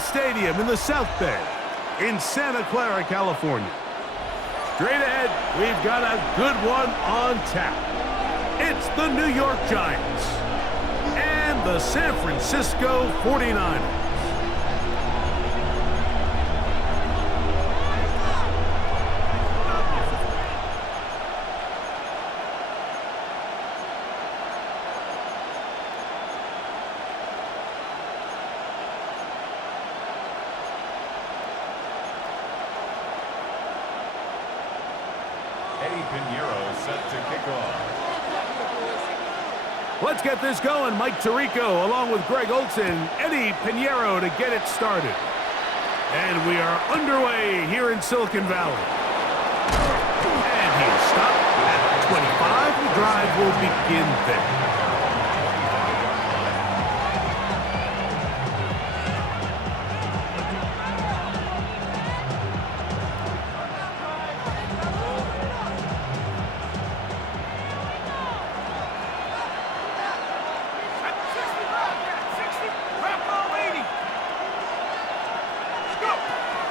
Cowboys Stadium in the South Bay in Santa Clara, California. Straight ahead, we've got a good one on tap. It's the New York Giants and the San Francisco 49ers. Let's get this going. Mike Tirico along with Greg Olson, Eddie Pinheiro to get it started. And we are underway here in Silicon Valley. And he's stopped at 25. The drive will begin there.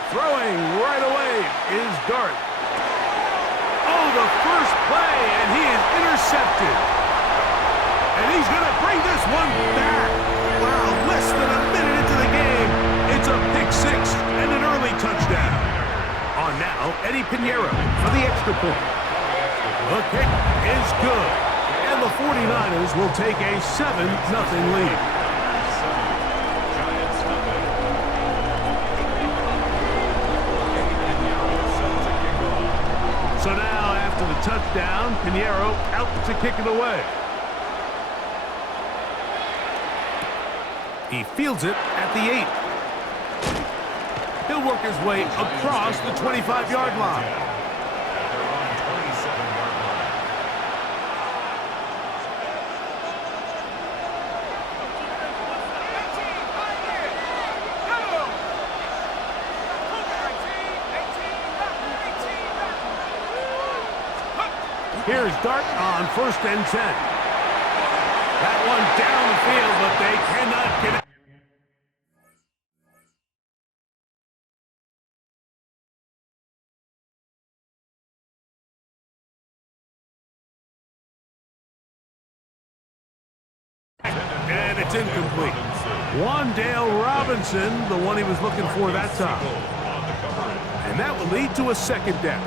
Throwing right away is Dart. Oh, the first play, and he is intercepted. And he's going to bring this one back. Wow, less than a minute into the game. It's a pick six and an early touchdown. On now, Eddie Pinheiro for the extra point. The kick is good. And the 49ers will take a 7-0 lead. So now, after the touchdown, Pinheiro out to kick it away. He fields it at the 8. He'll work his way across the 25-yard line. Here's Dart on 1st and 10. That one down the field, but they cannot get it. And it's incomplete. Wandale Robinson, the one he was looking for that time. And that will lead to a second down.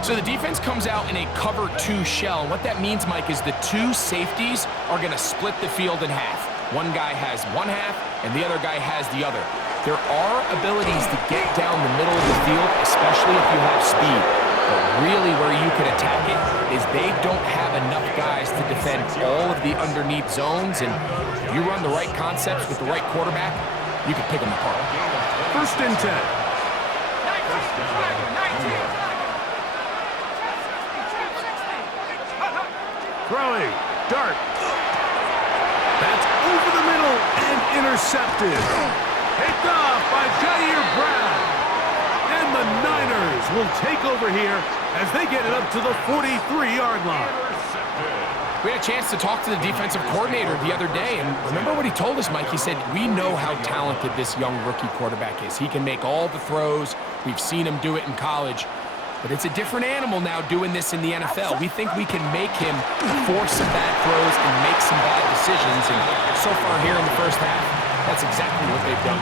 So the defense comes out in a cover 2 shell. And what that means, Mike, is the 2 safeties are going to split the field in half. One guy has one half, and the other guy has the other. There are abilities to get down the middle of the field, especially if you have speed. But really where you can attack it is they don't have enough guys to defend all of the underneath zones. And if you run the right concepts with the right quarterback, you can pick them apart. 1st and 10. Throwing, Dart. That's over the middle and intercepted. Picked off by Jair Brown. And the Niners will take over here as they get it up to the 43-yard line. We had a chance to talk to the defensive coordinator the other day, and remember what he told us, Mike? He said, we know how talented this young rookie quarterback is. He can make all the throws. We've seen him do it in college. But it's a different animal now doing this in the NFL. We think we can make him force some bad throws and make some bad decisions. And so far here in the first half, that's exactly what they've done.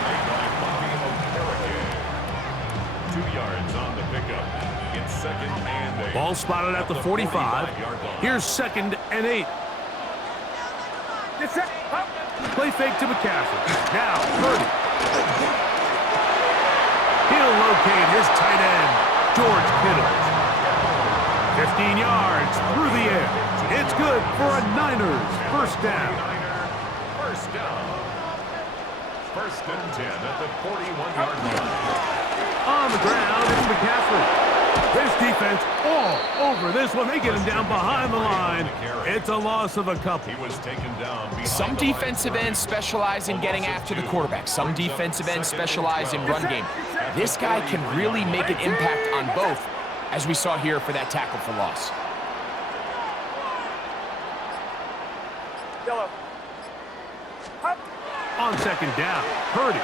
2 yards on the pickup. It's 2nd and 8. Ball spotted at the 45. Here's 2nd and 8. Play fake to McCaffrey. Now, Purdy. He'll locate his tight end, George Kittle. 15 yards through the air. It's good for a Niners first down. First down. 1st and 10 at the 41-yard line. On the ground, it's McCaffrey. This defense all over this one. They get him down behind the line. It's a loss of a couple. He was taken down. Some defensive ends specialize in getting after the quarterback. Some defensive ends specialize in run game. This guy can really make an impact on both, as we saw here for that tackle for loss. On 2nd down, Purdy.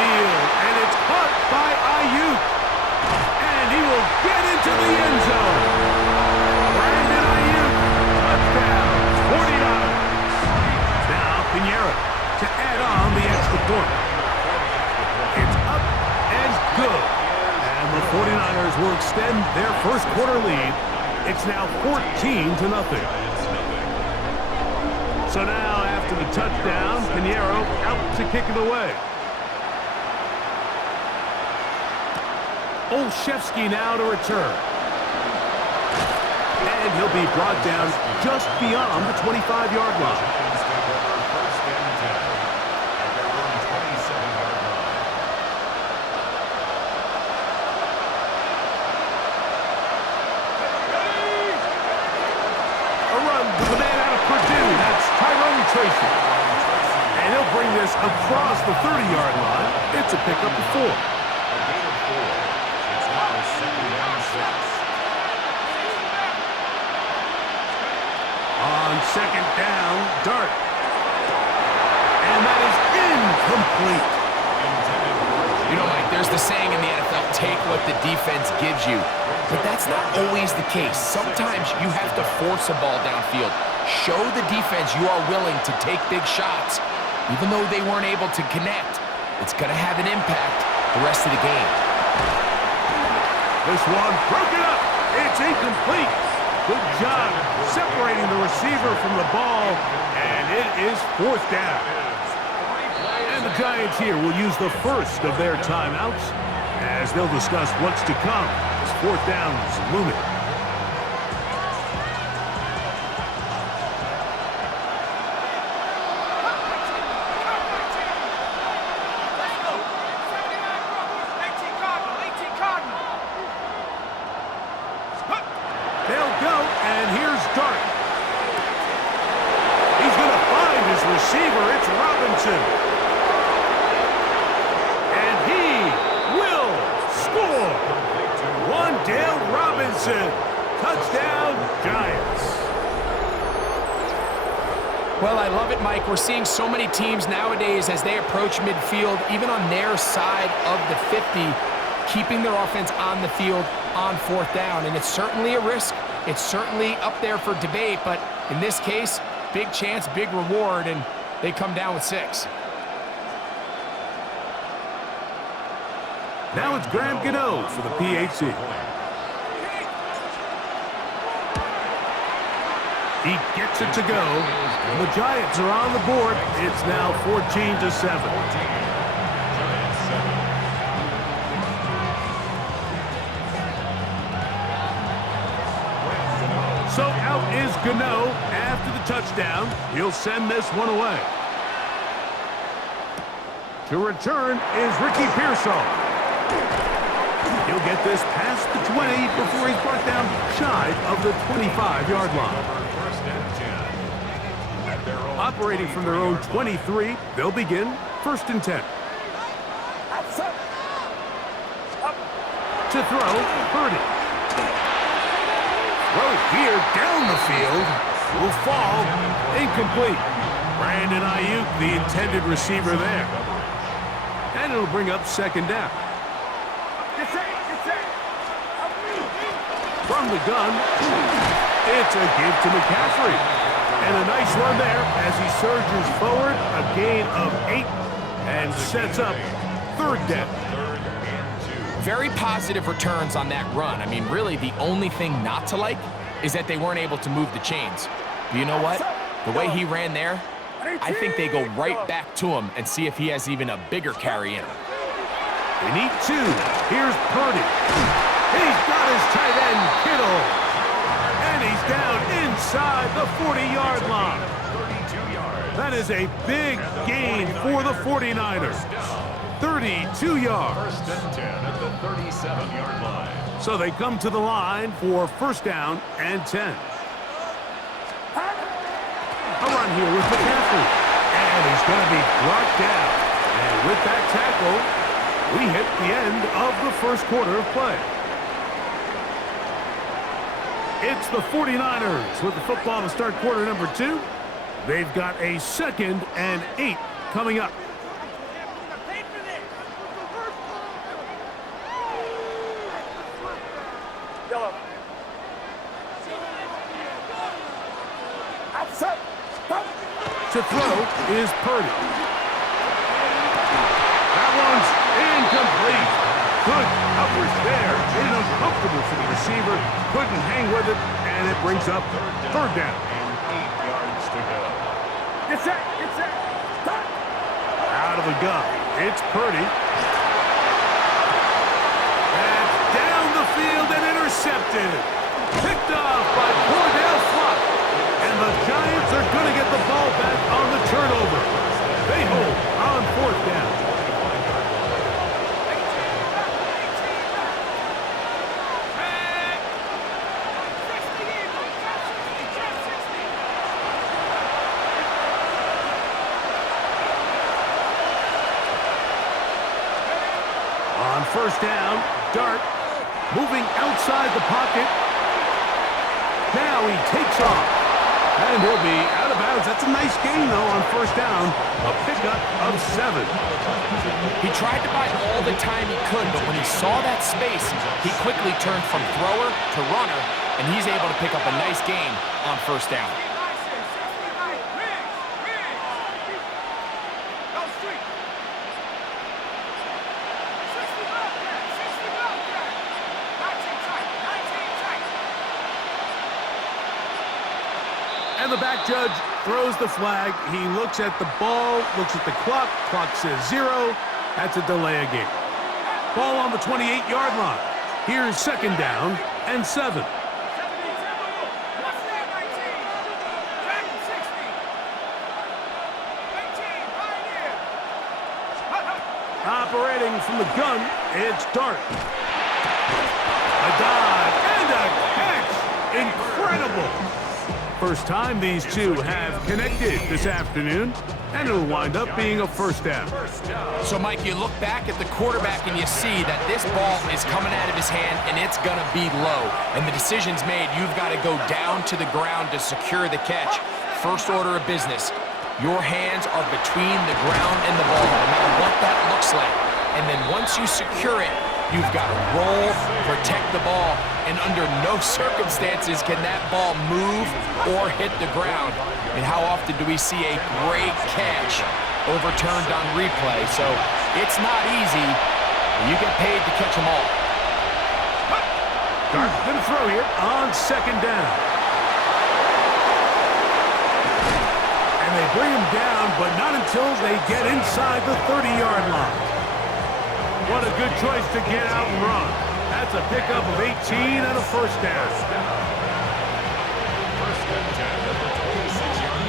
field, and it's caught by Ayuk. And he will get into the end zone. Brandon Ayuk, touchdown, 49ers. Now Pinheiro to add on the extra point. It's up and good. And the 49ers will extend their first quarter lead. It's now 14-0. So now, after the touchdown, Pinheiro out to kick it away. Olszewski now to return. And he'll be brought down just beyond the 25-yard line. And he'll bring this across the 30-yard line. It's a pickup of 4. It's now 2nd and 6. On 2nd down, Dart. And that is incomplete. You know, Mike, there's the saying in the NFL, take what the defense gives you. But that's not always the case. Sometimes you have to force a ball downfield. Show the defense you are willing to take big shots. Even though they weren't able to connect, it's going to have an impact the rest of the game. This one broken up. It's incomplete. Good job separating the receiver from the ball, and it is 4th down. And the Giants here will use the first of their timeouts as they'll discuss what's to come as 4th down is looming. Touchdown, Giants. Well, I love it, Mike. We're seeing so many teams nowadays as they approach midfield, even on their side of the 50, keeping their offense on the field on 4th down. And it's certainly a risk. It's certainly up there for debate, but in this case, big chance, big reward, and they come down with 6. Now it's Gmen for the PHC. He gets it to go. And the Giants are on the board. It's now 14-7. So out is Gano after the touchdown. He'll send this one away. To return is Ricky Pearsall. He'll get this past the 20 before he's brought down shy of the 25-yard line. Operating from their own 23, they'll begin 1st and 10. To throw, Purdy. Throw here down the field. Will fall. Incomplete. Brandon Ayuk, the intended receiver there. And it'll bring up 2nd down. From the gun, it's a give to McCaffrey. And a nice run there as he surges forward, a gain of 8, and sets up 3rd down. Very positive returns on that run. I mean, really, the only thing not to like is that they weren't able to move the chains. But you know what? The way he ran there, I think they go right back to him and see if he has even a bigger carry in him. They need 2. Here's Purdy. He's got his tight end, Kittle. And he's down inside the 40-yard line. That is a big gain for the 49ers. 32 yards. 1st and 10 at the 37-yard line. So they come to the line for 1st down and 10. A run here with McCaffrey. And he's going to be brought down. And with that tackle, we hit the end of the 1st quarter of play. It's the 49ers with the football to start quarter number 2. They've got a 2nd and 8 coming up. To throw is Purdy. That one's incomplete. Good coverage there. Made it uncomfortable for the receiver. Couldn't hang with it, and it brings up third down. And 8 yards to go. Get set. Out of the gun. It's Purdy. That's down the field and intercepted. Picked off by Cordell Flott. And the Giants are going to get the ball back on the turnover. They hold on fourth down. On first down, Dart moving outside the pocket. Now he takes off. And he'll be out of bounds. That's a nice gain, though, on first down. A pickup of 7. He tried to buy all the time he could, but when he saw that space, he quickly turned from thrower to runner, and he's able to pick up a nice gain on first down. And the back judge throws the flag. He looks at the ball, looks at the clock. Clock says 0. That's a delay of game. Ball on the 28-yard line. Here's second down and 7. Operating from the gun, it's Dart. A dive and a catch. Incredible. First time these two have connected this afternoon, and it'll wind up being a first down. So, Mike, you look back at the quarterback and you see that this ball is coming out of his hand and it's going to be low. And the decision's made. You've got to go down to the ground to secure the catch. First order of business. Your hands are between the ground and the ball, no matter what that looks like. And then once you secure it, you've got to roll, protect the ball, and under no circumstances can that ball move or hit the ground. And how often do we see a great catch overturned on replay? So it's not easy. You get paid to catch them all. Dart going to throw here on second down. And they bring him down, but not until they get inside the 30-yard line. What a good choice to get out and run. That's a pickup of 18 and a first down. First and 10 at the 26-yard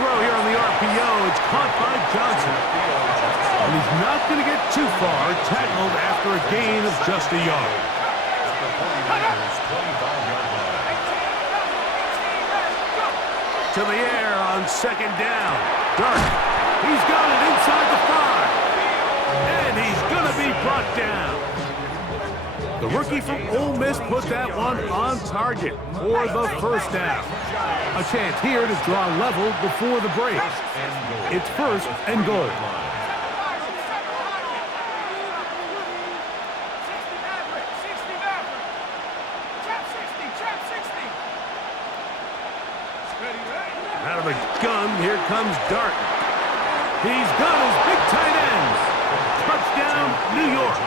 Throw here on the RPO. It's caught by Johnson. And he's not going to get too far, tackled after a gain of just a yard. To the air on second down. Dart. He's got it inside the 5. And he's going to be brought down. The rookie from Ole Miss put that one on target for the first down. A chance here to draw level before the break. It's first and goal. Out of the gun, here comes Dart. He's got his big tight ends. Touchdown, New York.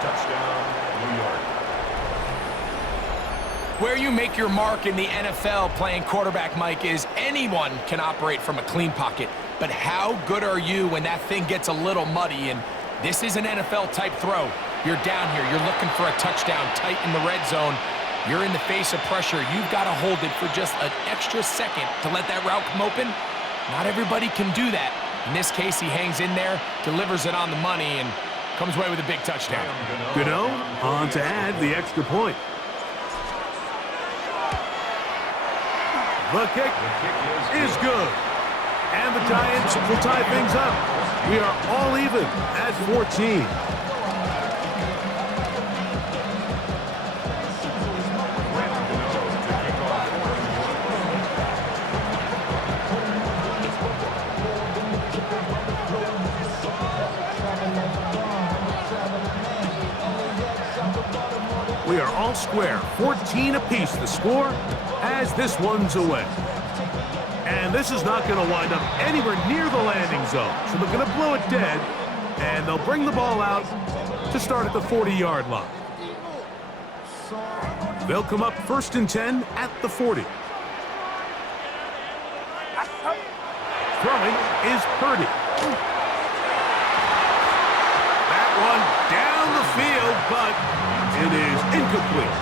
Touchdown, New York. Where you make your mark in the NFL playing quarterback, Mike, is anyone can operate from a clean pocket. But how good are you when that thing gets a little muddy? And this is an NFL-type throw. You're down here. You're looking for a touchdown tight in the red zone. You're in the face of pressure. You've got to hold it for just an extra second to let that route come open. Not everybody can do that. In this case, he hangs in there, delivers it on the money, and comes away with a big touchdown. Gno on to add the extra point. The kick is good. And the Giants will tie things up. We are all even at 14. We are all square, 14 apiece the score as this one's away. And this is not going to wind up anywhere near the landing zone, so they're going to blow it dead, and they'll bring the ball out to start at the 40-yard line. They'll come up 1st and 10 at the 40. Throwing is Purdy. That one down the field, but it is incomplete.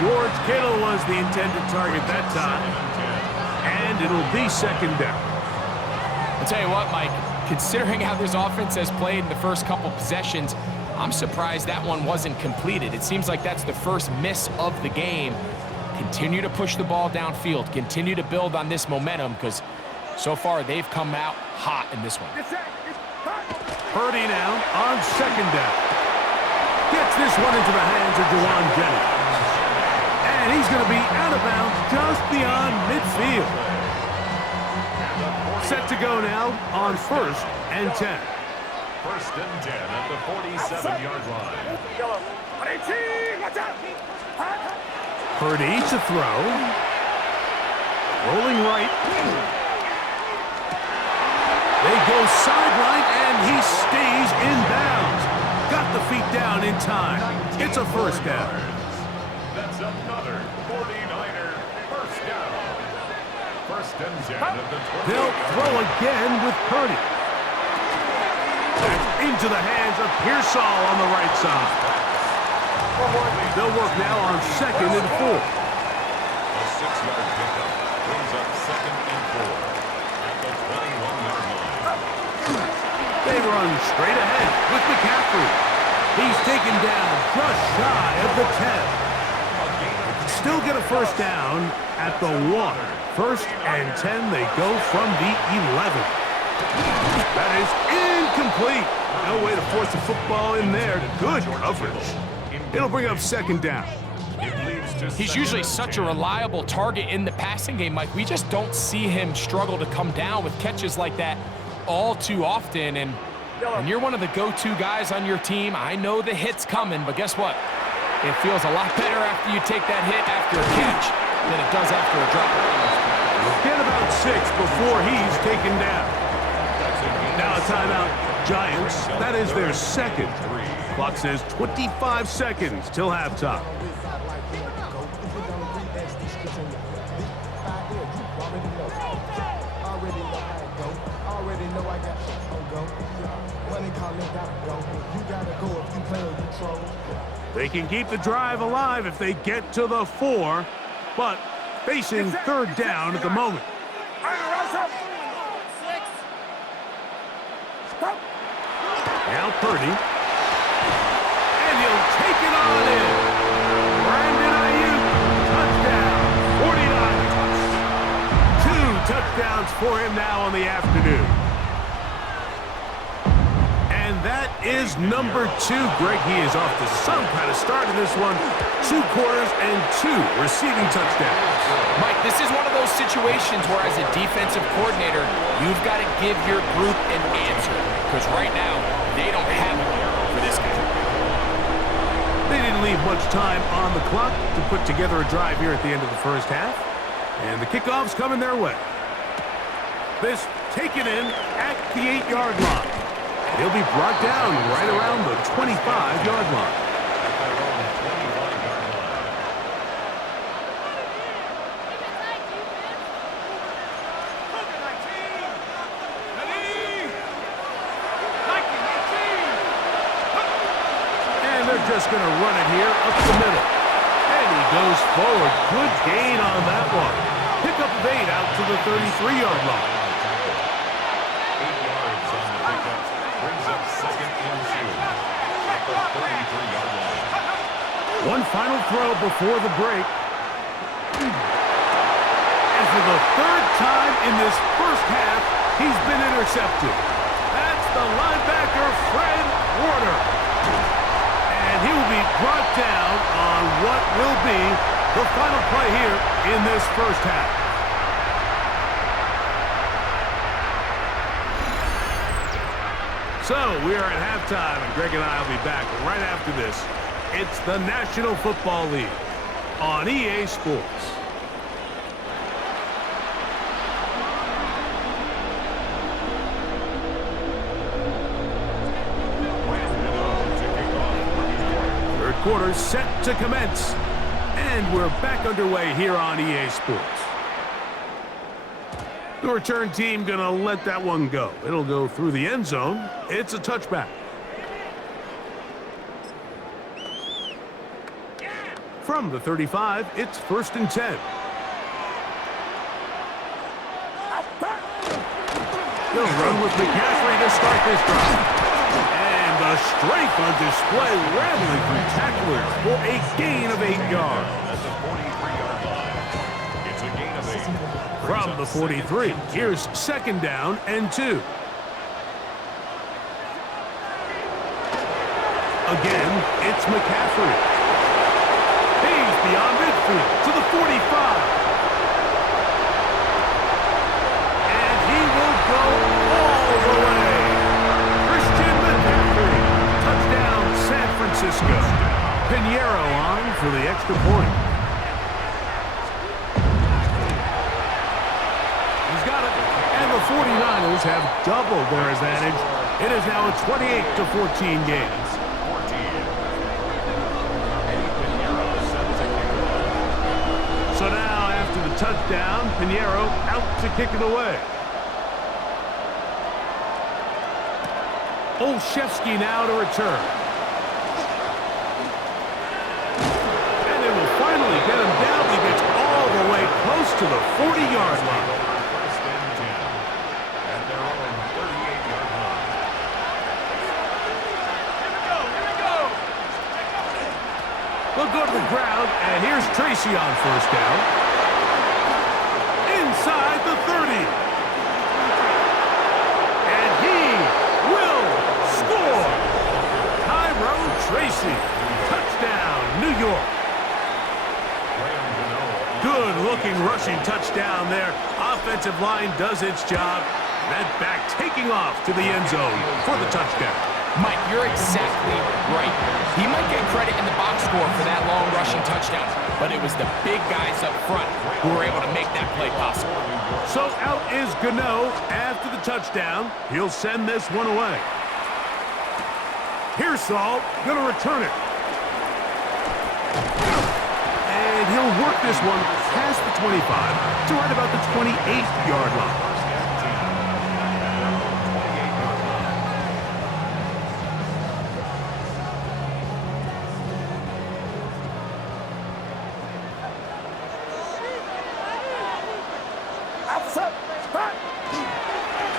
George Kittle was the intended target that time, and it'll be 2nd down. I'll tell you what, Mike, considering how this offense has played in the first couple possessions, I'm surprised that one wasn't completed. It seems like that's the first miss of the game. Continue to push the ball downfield. Continue to build on this momentum because so far they've come out hot in this one. Purdy now on 2nd down. Gets this one into the hands of Juwan Jennings. And he's going to be out of bounds just beyond midfield. Set to go now on 1st and 10. 1st and 10 at the 47-yard line. Purdy to throw. Rolling right. They go sideline, and he stays in bounds. Got the feet down in time. It's a 1st down. That's another 49er 1st down. 1st and 10 at the 20. They'll throw again with Purdy. That's into the hands of Pearsall on the right side. They'll work now on 2nd and 4. A 6-yard pickup brings up 2nd and 4 at the 21-yard line. They run straight ahead with McCaffrey. He's taken down just shy of the 10. Still get a 1st down at the 1. 1st and 10, they go from the 11. That is incomplete. No way to force the football in there. Good coverage. It'll bring up 2nd down. He's usually such a reliable target in the passing game, Mike. We just don't see him struggle to come down with catches like that all too often. And you're one of the go-to guys on your team. I know the hit's coming, but guess what? It feels a lot better after you take that hit after a catch than it does after a drop. Get about 6 before he's taken down. Now a timeout, Giants. That is their 2nd. Clock says 25 seconds till halftime. They can keep the drive alive if they get to the 4, but facing 3rd down at the moment. Now Purdy. And he'll take it on in. Brandon Ayuk, touchdown, 49. 2 touchdowns for him now on the afternoon. And that is number 2. Greg, he is off to some kind of start in this one. 2 quarters and 2 receiving touchdowns. Mike, this is one of those situations where as a defensive coordinator, you've got to give your group an answer. Because right now, they don't have it for this game. They didn't leave much time on the clock to put together a drive here at the end of the 1st half. And the kickoff's coming their way. This taken in at the 8-yard line. He'll be brought down right around the 25-yard line. And they're just going to run it here up the middle. And he goes forward. Good gain on that one. Pick up of 8 out to the 33-yard line. 8 yards on the pickup. Brings up 2nd and 2 at the 33-yard line. One final throw before the break. And for the third time in this first half, he's been intercepted. That's the linebacker, Fred Warner. And he will be brought down on what will be the final play here in this first half. So we are at halftime, and Greg and I will be back right after this. It's the National Football League on EA Sports. Third quarter set to commence, and we're back underway here on EA Sports. The return team gonna let that one go. It'll go through the end zone. It's a touchback. From the 35, it's 1st and 10. They'll run with McCaffrey to start this drive. And the strength on display, rattling through tacklers for a gain of 8 yards. At the 43-yard line. It's a gain of 8. From the 43, here's 2nd down and 2. Again, it's McCaffrey. He's beyond midfield to the 45. And he will go all the way. Christian McCaffrey. Touchdown, San Francisco. Pinheiro on for the extra point. He's got it. And the 49ers have doubled their advantage. It is now a 28-14 game. So now, after the touchdown, Pinheiro out to kick it away. Olszewski now to return. And they will finally get him down. He gets all the way close to the 40-yard line. First and 10. At their own 38-yard line. Here we go. We'll go to the ground, and here's Tracy on 1st down. Inside the 30. And he will score. Tyrone Tracy. Touchdown, New York. Good-looking rushing touchdown there. Offensive line does its job. That back taking off to the end zone for the touchdown. Mike, you're exactly right. He might get credit in the box score for that long rushing touchdown, but it was the big guys up front who were able to make that play possible. So out is Gano after the touchdown. He'll send this one away. Here's Saul, gonna return it. And he'll work this one past the 25 to right about the 28-yard line.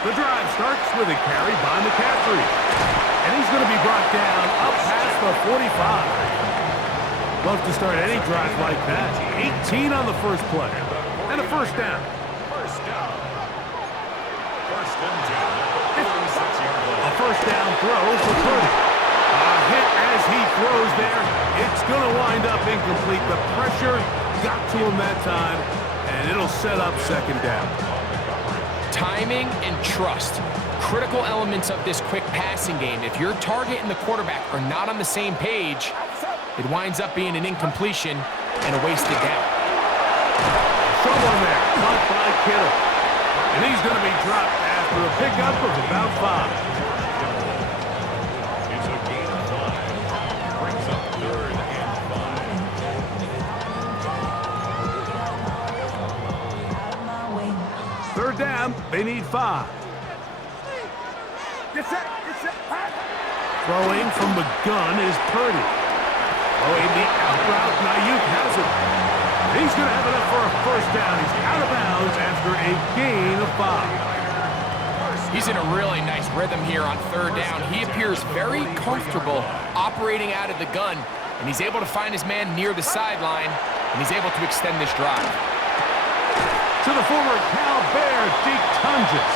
The drive starts with a carry by McCaffrey. And he's going to be brought down up past the 45. Love to start any drive like that. 18 on the first play. And a 1st down. First down. 1st and 10. 46-yard line. A 1st down throw for Purdy. A hit as he throws there. It's going to wind up incomplete. The pressure got to him that time. And it'll set up 2nd down. Timing and trust, critical elements of this quick passing game. If your target and the quarterback are not on the same page, it winds up being an incompletion and a wasted down. Someone there, caught by Kittle. And he's going to be dropped after a pickup of about 5. It's a gain of 5. Brings up 3rd and 5. 3rd down, they need 5. Throwing from the gun is Purdy. Throwing the out route, Ayuk has it. He's going to have enough for a 1st down. He's out of bounds after a gain of 5. He's in a really nice rhythm here on 3rd down. He appears very comfortable operating out of the gun, and he's able to find his man near the sideline, and he's able to extend this drive. to the former Cal Bear, Deke Tunges.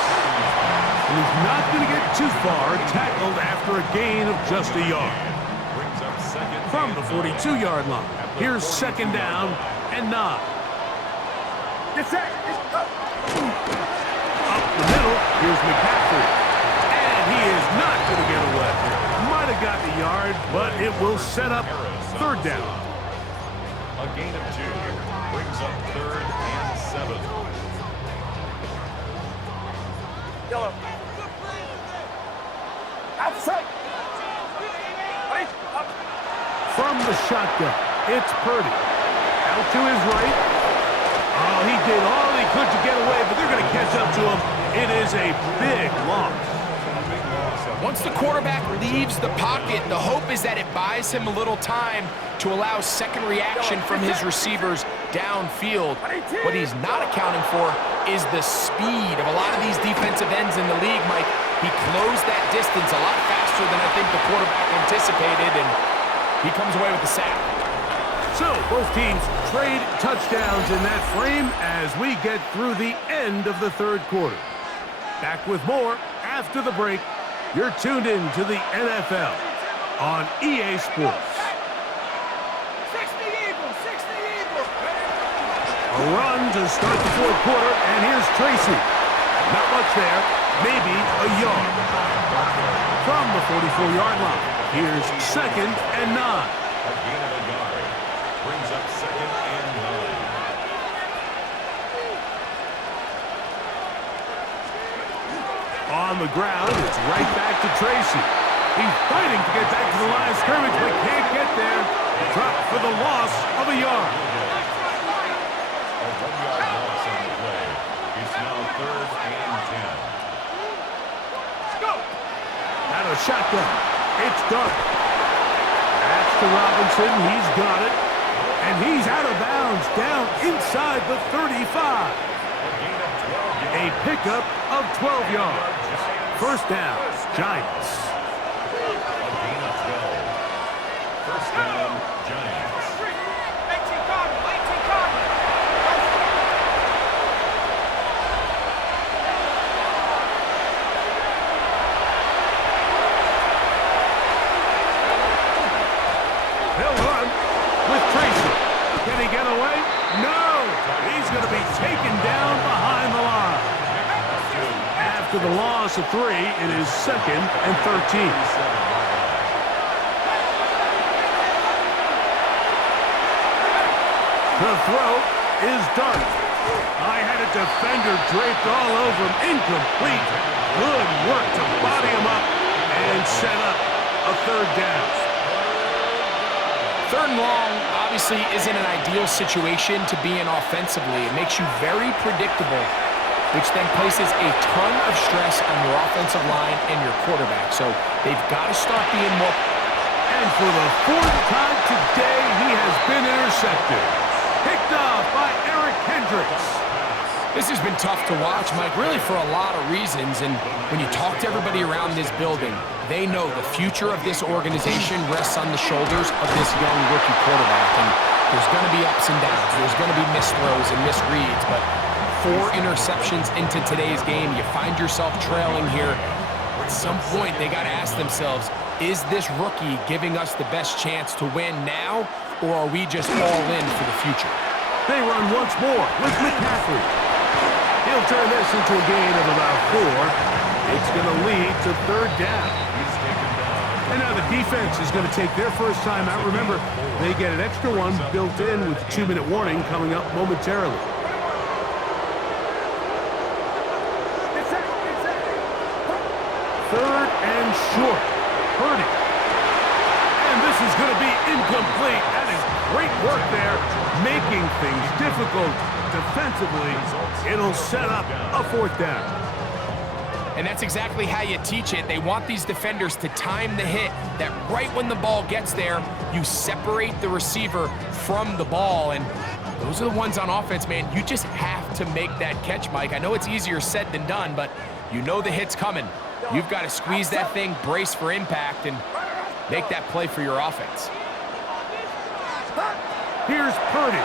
And he's not going to get too far, tackled after a gain of just a yard. Brings up second From the and 42-yard line, here's second down and 9. Up the middle, here's McCaffrey. And he is not going to get away. Might have got the yard, but it will set up third down. a gain of 2. Brings up third and 7. Yellow. Outside. Right. Up. From the shotgun, it's Purdy. Out to his right. Oh, he did all he could to get away, but they're going to catch up to him. It is a big loss. Once the quarterback leaves the pocket, the hope is that it buys him a little time to allow second reaction from his receivers downfield. What he's not accounting for is the speed of a lot of these defensive ends in the league, Mike. He closed that distance a lot faster than I think the quarterback anticipated, and he comes away with the sack. So, both teams trade touchdowns in that frame as we get through the end of the third quarter. Back with more after the break. You're tuned in to the NFL on EA Sports. 60 Eagles, 60 Eagles. A run to start the fourth quarter, and here's Tracy. Not much there, maybe a yard. From the 44-yard line, here's second and 9. A gain of a yard. Brings up second and 9. On the ground, it's right back to Tracy. He's fighting to get back to the line of scrimmage, but can't get there. Dropped for the loss of a yard. A 1-yard loss on the play. It's now third and 10. Go. Out of shotgun, it's Dart. That's to Robinson, he's got it. And he's out of bounds, down inside the 35. A pickup of 12 yards. First down, Giants. A gain of 12. First down, Giants. 18 Cardinal, 18 Cardinal. He'll run with Tracy. Can he get away? No! He's going to be taken down behind the line. After the loss of 3, it is second and 13. The throw is Dart. I had a defender draped all over him. Incomplete. Good work to body him up and set up a third down. Third and long obviously isn't an ideal situation to be in offensively. It makes you very predictable, which then places a ton of stress on your offensive line and your quarterback. So they've got to start being more. And for the fourth time today, he has been intercepted. Picked off by Eric Hendricks. This has been tough to watch, Mike, really for a lot of reasons. And when you talk to everybody around this building, they know the future of this organization rests on the shoulders of this young rookie quarterback. And there's going to be ups and downs. There's going to be missed throws and misreads. But 4 interceptions into today's game, you find yourself trailing here. At some point, they got to ask themselves, is this rookie giving us the best chance to win now, or are we just all in for the future? They run once more with McCaffrey. He'll turn this into a gain of about 4. It's going to lead to third down. And now the defense is going to take their first time out. Remember, they get an extra one built in with 2-minute warning coming up momentarily. Third and short. Purdy. And this is going to be incomplete. That is great work there, making things difficult defensively. It'll set up a fourth down. And that's exactly how you teach it. They want these defenders to time the hit, that right when the ball gets there, you separate the receiver from the ball. And those are the ones on offense, man. You just have to make that catch, Mike. I know it's easier said than done, but you know the hit's coming. You've got to squeeze that thing, brace for impact, and make that play for your offense. Here's Purdy.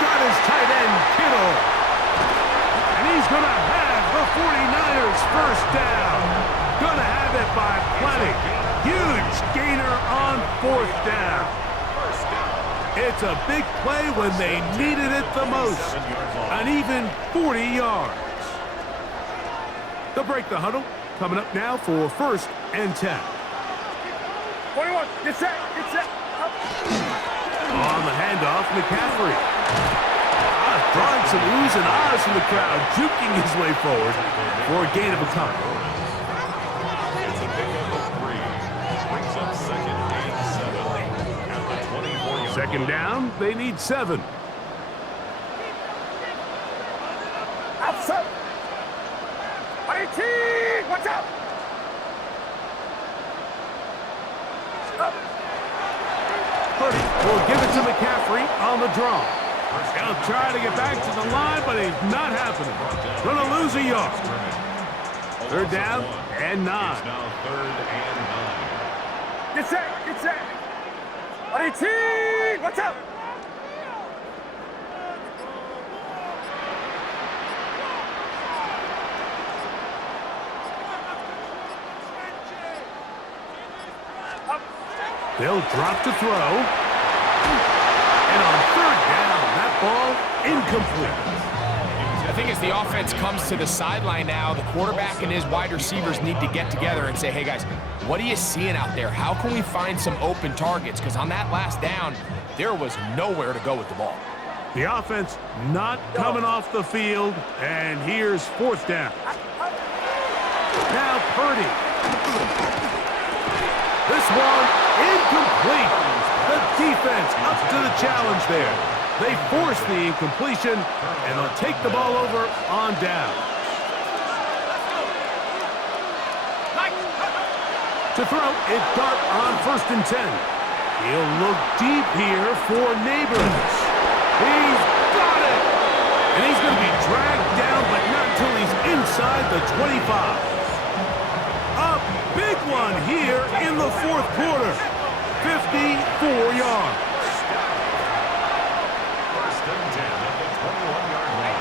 got his tight end, Kittle. And he's going to have the 49ers first down. Going to have it by plenty. Huge gainer on 4th down. It's a big play when they needed it the most. An even 40 yards. They'll break the huddle. Coming up now for 1st and 10. 21, get set, up. On the handoff, McCaffrey. Drawing some oohs and ahs from the crowd, juking his way forward for a gain of a couple. It's a pickup of 3. Brings up 2nd and 7 at the 24-yard line. 2nd down, they need 7. Outside. 18, watch out. Purdy will give it to McCaffrey on the draw. He'll try to get back to the line, but it's not happening. Gonna lose a yard. 3rd down and 9. It's now 3rd and 9. Get set. 18, watch out. They'll drop to throw. And on 3rd down, that ball incomplete. I think as the offense comes to the sideline now, the quarterback and his wide receivers need to get together and say, hey guys, what are you seeing out there? How can we find some open targets? Because on that last down, there was nowhere to go with the ball. The offense not coming off the field, and here's 4th down. Now Purdy. This one incomplete. The defense up to the challenge there. They force the incompletion, and they'll take the ball over on down. To throw, it's Dart on 1st and 10. He'll look deep here for Neighbors. He's got it! And he's going to be dragged down, but not until he's inside the 25. A big one here in the 4th quarter. 54 yards. 1st and 10 at the 21-yard line.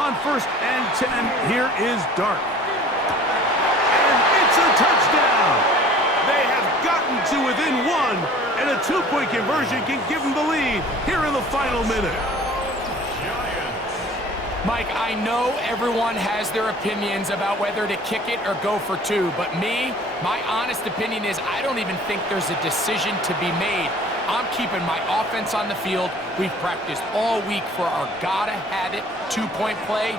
On 1st and 10, here is Dart. And it's a touchdown. They have gotten to within 1, and a 2-point conversion can give them the lead here in the final minute. Mike, I know everyone has their opinions about whether to kick it or go for 2, but my honest opinion is I don't even think there's a decision to be made. I'm keeping my offense on the field. We've practiced all week for our gotta-have-it 2-point play.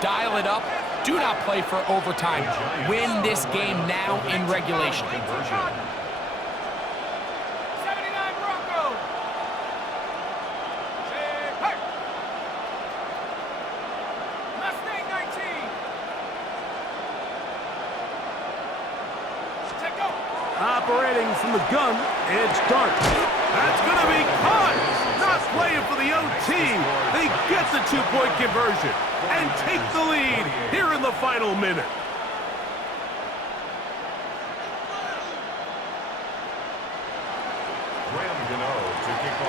Dial it up. Do not play for overtime. Win this game now in regulation. 79 Broncos. Hey. Mustang 19. Take go. Operating from the gun, it's Dart. That's going to be caught. Not playing for the OT. They get the 2-point conversion and take the lead here in the final minute.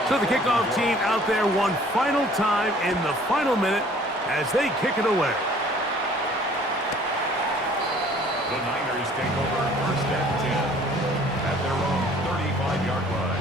So the kickoff team out there one final time in the final minute as they kick it away. The Niners take over 1st and 10 at their own 35-yard line.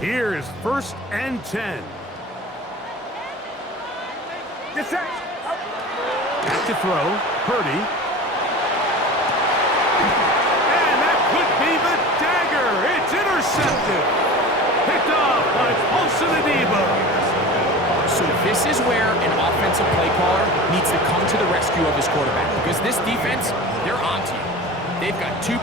Here is 1st and 10. Get set. Back to throw, Purdy. And that could be the dagger. It's intercepted. Picked off by Paulson Adebo. So this is where an offensive play caller needs to come to the rescue of his quarterback, because this defense, they're onto you. They've got 2